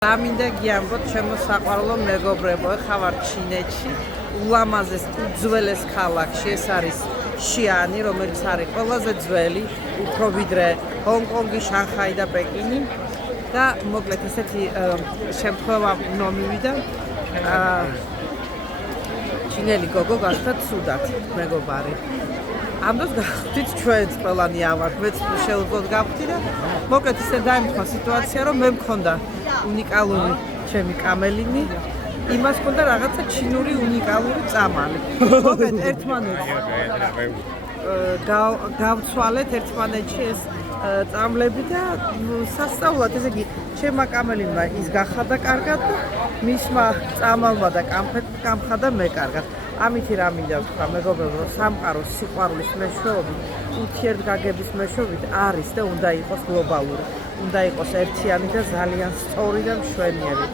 ამინდა გიამბოთ ჩემო საყვარლო მეგობრებო, ხა ვარ ჩინეთში, ულამაზეს უძველეს ქალაქში, ეს არის შიანი, რომელიც არის ყველაზე ძველი, უფრო ვიდრე ჰონკონგი, შანხაი და პეკინი და მოკლედ ესეთი შემთხვევა მომივიდა. ჩინელი გოგო გახდა ცუდად მეგობარი. ამ დროს გავხდით ჩვენც ყველანი ავართ, მეც შეუძლოდ გავხდი და მოკლედ ისე დაემთხვა სიტუაცია, რომ მე მქონდა უნიკალური ჩემი კამელინი, იმას მქონდა რაღაცა ჩინური უნიკალური წამალი. მოკლედ ერთმანეთს გავცვალეთ ერთმანეთში ეს წამლები და სასწაულად, ესე იგი, ჩემმა კამელინმა ის გახადა კარგად და მისმა წამალმა და კამხადა მე კარგად. ამითი რა მინდა ვთქვა მეგობრებო, სამყაროს სიყვარულის მეშვეობით, ურთიერთგაგების მეშვეობით არის და უნდა იყოს გლობალური, უნდა იყოს ერთიანი და ძალიან სწორი და მშვენიერი.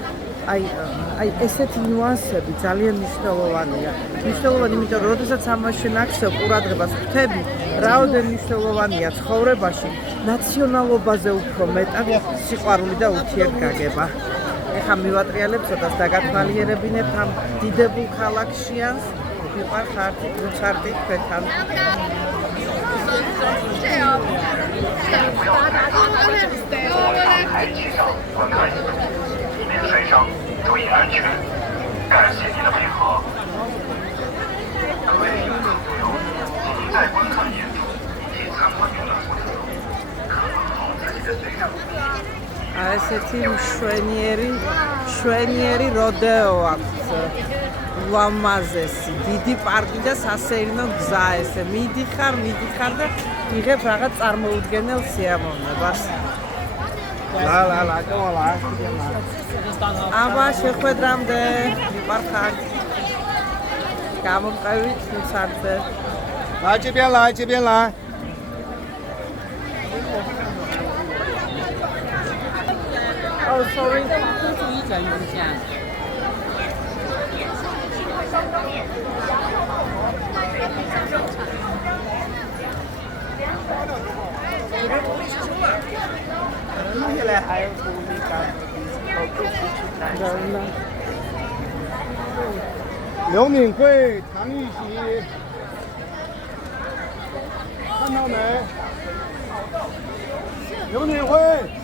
აი ესეთი ნიუანსები ძალიან მნიშვნელოვანია. მნიშვნელოვანი, იმიტომ რომ როდესაც ამაში ნახსევ ყურადღებას ვხდები, რაოდენ მნიშვნელოვანია ცხოვრებაში ნაციონალობაზე უფრო მეტად სიყვარული და ურთიერთგაგება. ეხლა მივატრიალებ ცოტას დაგათვალიერებინებთ ამ დიდებულ ქალაქშიანს, ვიყავ ხარტით, უცარტით თქვენთან. 水上注意安全，感谢您的配合。各位游客朋友，请在观看演出及参观游览过程中，看好自己的水手。ესეთი მშვენიერი როდეო აქვს, ულამაზესი, დიდი პარკი და სასეირნო გზა ესე. მიდიხარ და იღებ რაღაც წარმოუდგენელ სიამოვნებას.来，跟我来。 აბა შეხვედრამდე ვიყარხართ. გამომყევით მუცარდზე. 来这边来，这边来。 Oh, sorry. 注意转运一下。 现在还有福利感。刘敏慧、唐玉琪，看到没？刘敏慧。